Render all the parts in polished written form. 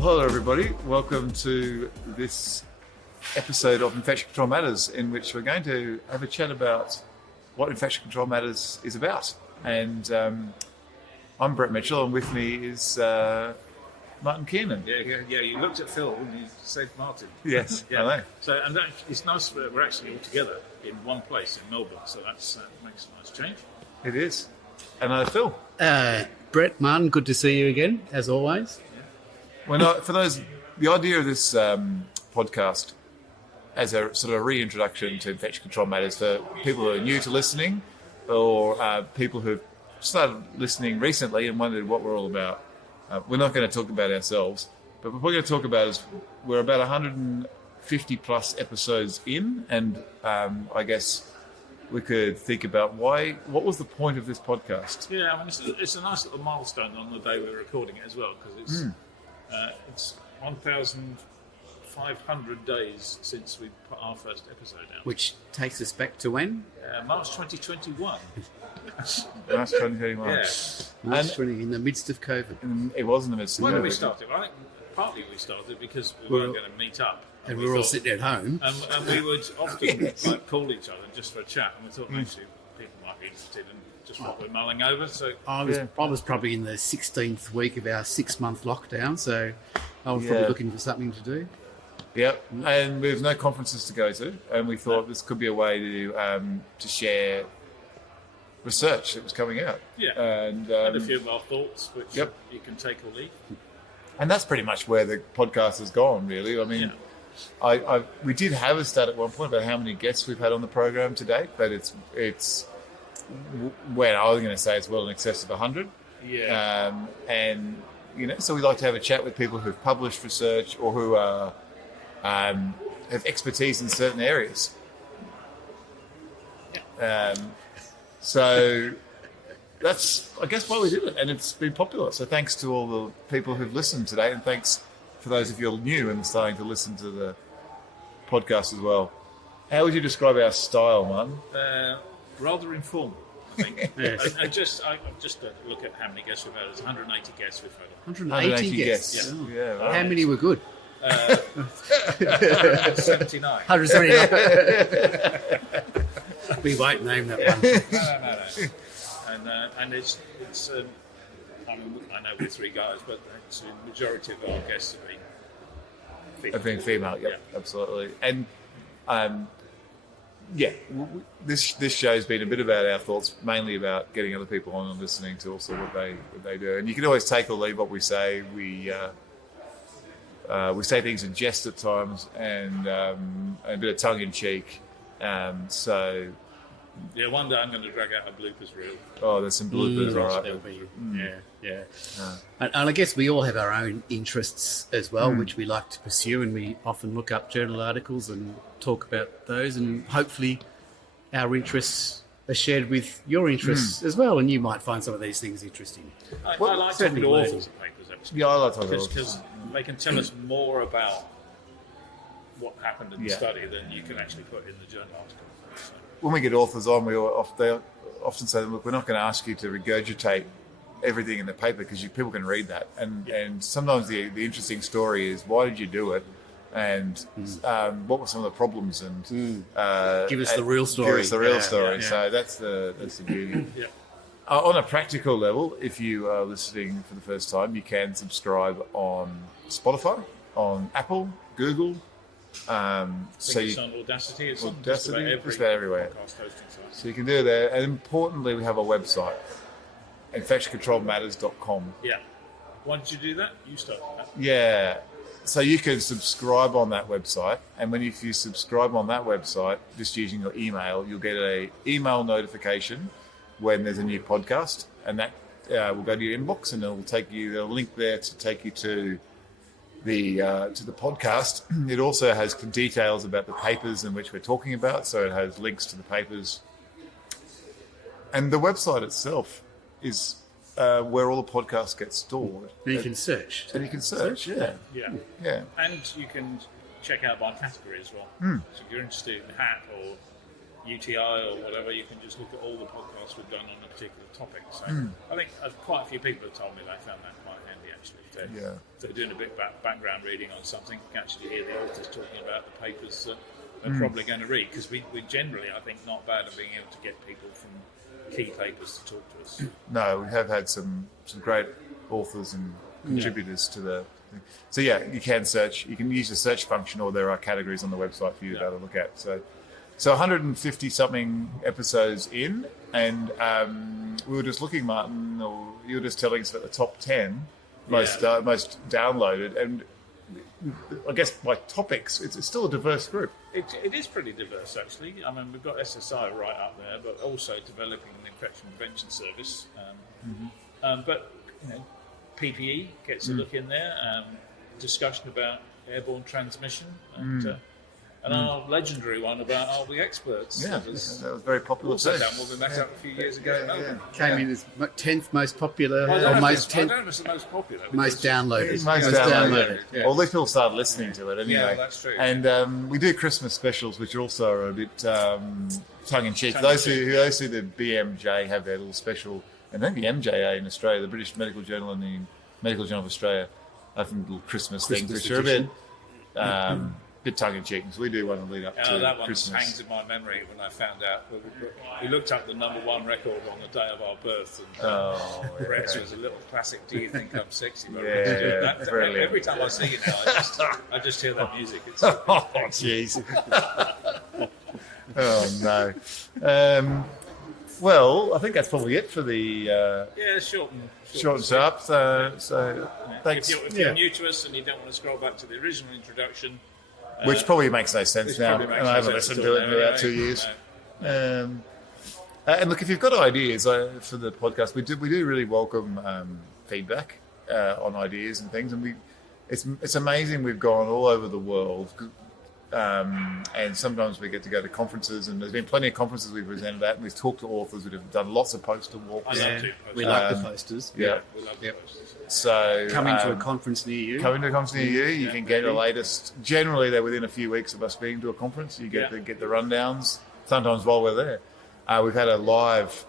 Well, hello everybody. Welcome to this episode of Infection Control Matters, in which we're going to have a chat about what Infection Control Matters is about. And I'm Brett Mitchell, and with me is Martin Kiernan. Yeah. You looked at Phil and you said Martin. Yes, Yeah. I know. So, and that, it's nice that we're actually all together in one place in Melbourne. So that makes a nice change. It is. And Phil. Brett, Martin, good to see you again, as always. Well, for those, the idea of this podcast as a sort of reintroduction to Infection Control Matters for people who are new to listening, or people who've started listening recently and wondered what we're all about. We're not going to talk about ourselves, but what we're going to talk about is we're about 150 plus episodes in, and I guess we could think about what was the point of this podcast? Yeah, I mean, it's a nice little milestone on the day we're recording it as well, because it's 1,500 days since we put our first episode out. Which takes us back to when? March 2021. That's 2021. Yeah. March 20, in the midst of COVID. It was in the midst of When did we COVID. start it? I think partly we started because we weren't going to meet up. And we were all sitting at home. And we would often Yes. call each other just for a chat, and we thought actually people might be interested in just what we're mulling over. So I was probably in the 16th week of our 6-month lockdown, so I was probably looking for something to do. Yep, and we have no conferences to go to, and we thought this could be a way to share research that was coming out. Yeah. And a few of our thoughts, which Yep. you can take or leave. and that's pretty much where the podcast has gone, really. I mean, we did have a stat at one point about how many guests we've had on the program to date, but it's when I was going to say it's well in excess of 100. Yeah. And so we like to have a chat with people who've published research or who are have expertise in certain areas. So that's, I guess, why we did it, and it's been popular. So thanks to all the people who've listened today, and thanks for those of you new and starting to listen to the podcast as well. How would you describe our style, Martin? Rather informal, I think. Yes. I just look at how many guests we've had. There's 180 guests we've had. 180 guests. guests. Oh. Yeah, right. How many were good? 79. 179. We won't name that one. No. And it's I know we're three guys, but the majority of our guests have been female. Of being female, yep, absolutely. And this show's been a bit about our thoughts, mainly about getting other people on and listening to also what they do. And you can always take or leave what we say. We say things in jest at times and a bit of tongue in cheek. So One day I'm going to drag out a bloopers reel. there's some bloopers, all right. There'll be, yeah. And I guess we all have our own interests as well, which we like to pursue, and we often look up journal articles and talk about those, and hopefully our interests are shared with your interests as well, and you might find some of these things interesting. I Well, like talking certainly to learn. authors of papers, actually. Yeah, I like talking Because they can tell us more about what happened in the Yeah. study than you can actually put in the journal article. So, When we get authors on, they often say, look, we're not going to ask you to regurgitate everything in the paper because people can read that. And sometimes the interesting story is, why did you do it? And what were some of the problems? And Give us the real story. Give us the real story. Yeah. So that's the beauty. yeah. On a practical level, if you are listening for the first time, you can subscribe on Spotify, on Apple, Google. I think it's on Audacity. It's on just about everywhere. podcast hosting site. So you can do it there. And importantly, we have a website, infectioncontrolmatters.com. Yeah. Why did you do that? You started that. Yeah. So you can subscribe on that website. And if you subscribe on that website, just using your email, you'll get an email notification when there's a new podcast. And that will go to your inbox, and there'll link there to take you to the podcast. It also has details about the papers in which we're talking about, so it has links to the papers. And the website itself is where all the podcasts get stored. And you can search. And you can search, yeah. And you can check out by category as well. So if you're interested in hat or UTI or whatever, you can just look at all the podcasts we've done on a particular topic. So I think quite a few people have told me they found that quite handy actually. If they're doing a bit background reading on something, you can actually hear the authors talking about the papers that they're probably going to read, because we're generally, I think, not bad at being able to get people from key papers to talk to us. No, we have had some great authors and contributors to the thing. So yeah, you can search. You can use the search function, or there are categories on the website for you to be able to look at. So 150 something episodes in, and we were just looking, Martin, or you were just telling us about the top 10 most downloaded, and I guess by topics, it's still a diverse group. It is pretty diverse, actually. I mean, we've got SSI right up there, but also developing an infection prevention service. But PPE gets a look in there. Discussion about airborne transmission, and our legendary one about Are We Experts? Yeah, that was very popular. Also done when we met up a few years ago. Came in as 10th most popular, I or don't know most if it's the most popular. most downloaded. Most downloaded. Yeah. Well, at least people started listening to it anyway. Yeah, that's true. And we do Christmas specials, which also are a bit tongue-in-cheek. Those who the BMJ have their little special, and then the MJA in Australia, the British Medical Journal and the Medical Journal of Australia, have some little Christmas things, which are a bit tongue-in-cheek. So we do one to lead up to that one Christmas. hangs in my memory when I found out. We looked up the #1 record on the day of our birth, and Rex was a little classic. Do you think I'm sexy? Brilliant. Every time I see it now, I just hear that music. It's, Oh, jeez. Oh, no. Well, I think that's probably it for the short short and sharp. So thanks. If you're new to us and you don't want to scroll back to the original introduction, Which probably makes no sense now, probably makes and I no haven't sense listened at all to it in now, about right? 2 years. No. And look, if you've got ideas for the podcast, we do really welcome feedback on ideas and things, and it's amazing. We've gone all over the world, and sometimes we get to go to conferences, and there's been plenty of conferences we've presented at, and we've talked to authors that have done lots of poster walks. I love to. We like the posters. Yeah. We love the posters. So Coming to a conference near you. Coming to a conference near you, you can get the latest. Generally, they're within a few weeks of us being to a conference. You get the rundowns. Sometimes while we're there, we've had a live-ish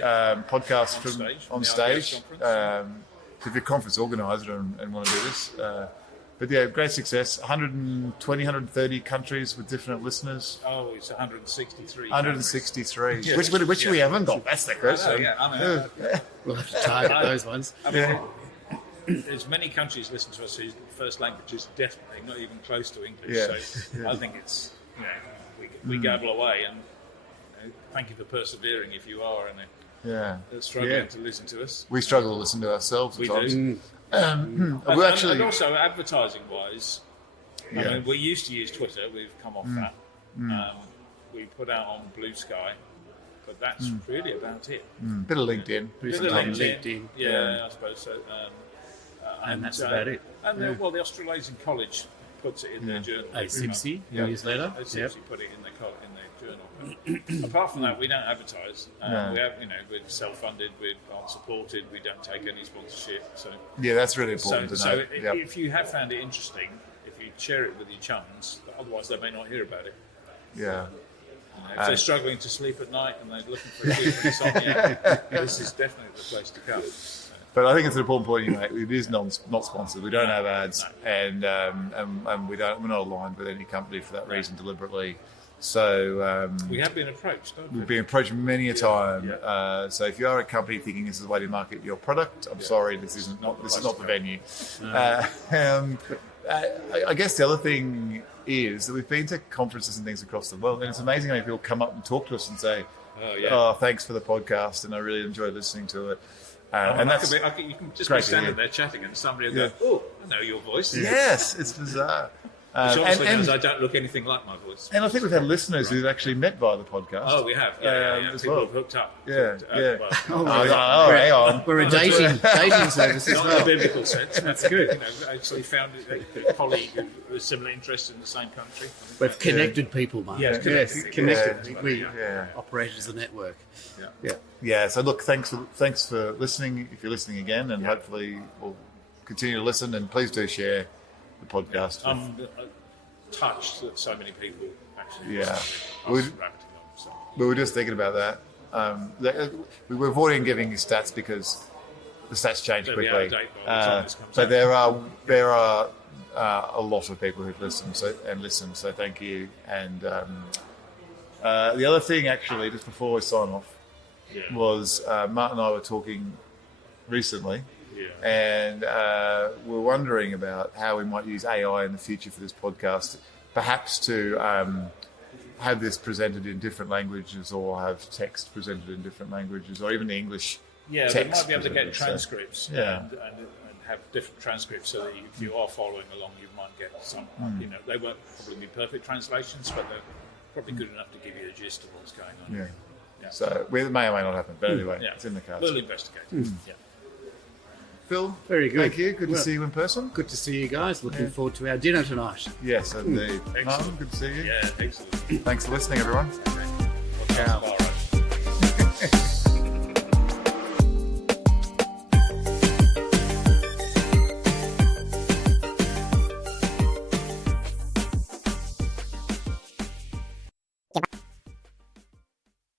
podcast from on stage. So if you're a conference organizer and want to do this, but yeah, great success. 120, 130 countries with different listeners. Oh, it's 163. 163, Yes. which we haven't got. That's the question. We'll have to target those ones. I mean, there's many countries listen to us whose first language is definitely not even close to English. Yeah. So I think it's, we gabble away, and thank you for persevering if you are and struggling to listen to us. We struggle to listen to ourselves. We at times. do. And also advertising-wise, I mean, we used to use Twitter. We've come off that. We put out on Blue Sky, but that's really about it. Bit of LinkedIn. Bit of LinkedIn. Yeah, I suppose so. And that's about it. And the Australasian College puts it in their journal. ACIPSI, newsletter. ACIPSI put it in their journal. Apart from that, we don't advertise. We have, we're self-funded, we're supported, we don't take any sponsorship. So yeah, that's really important to know. So if you have found it interesting, if you share it with your chums, otherwise they may not hear about it. Yeah. If they're struggling to sleep at night and they're looking for a cure for insomnia, this is definitely the place to come. But I think it's an important point you make. It is not sponsored. We don't have ads, and we're not aligned with any company for that reason deliberately. So we have been approached. We've been approached many a time. So if you are a company thinking this is the way to market your product, I'm sorry, this is not the venue. I guess the other thing is that we've been to conferences and things across the world, and it's amazing how many people come up and talk to us and say, "Oh, thanks for the podcast, and I really enjoyed listening to it." And that's you can just be standing there chatting, and somebody will go, "Oh, I know your voice." Yes, it's bizarre. Which obviously knows I don't look anything like my voice. And I think we've had listeners who've actually met via the podcast. Oh, we have. As People well. have hooked up. Hang on. We're a dating service as Not in well. the biblical sense. That's good. Actually found a colleague with similar interests in the same country. We've connected people, Mark. Yes, connected. We Yeah. operate as a network. Yeah. So look, thanks for listening. If you're listening again, and hopefully we'll continue to listen. And please do share the podcast. I'm touched that so many people actually. Yeah. I was rabbiting on. So. We were just thinking about that. We were avoiding giving you stats because the stats change They'll be quickly. out of date by the time this comes But out. there are a lot of people who've listened so thank you. And the other thing, actually, just before we sign off, was Mark and I were talking recently, and we're wondering about how we might use AI in the future for this podcast, perhaps to have this presented in different languages, or have text presented in different languages, or even the English. Yeah, they might be able to get transcripts and have different transcripts, so that if you are following along, you might get some. You know, they won't probably be perfect translations, but they're probably good enough to give you a gist of what's going on. Yeah. So it may or may not happen, but anyway, it's in the cards. We'll investigate. Yeah. Phil, Very good. Thank you. Good to see you in person. Good to see you guys. Looking forward to our dinner tonight. Yes, indeed. Excellent. Martin, good to see you. Yeah, excellent. Thanks for listening, everyone. Ciao.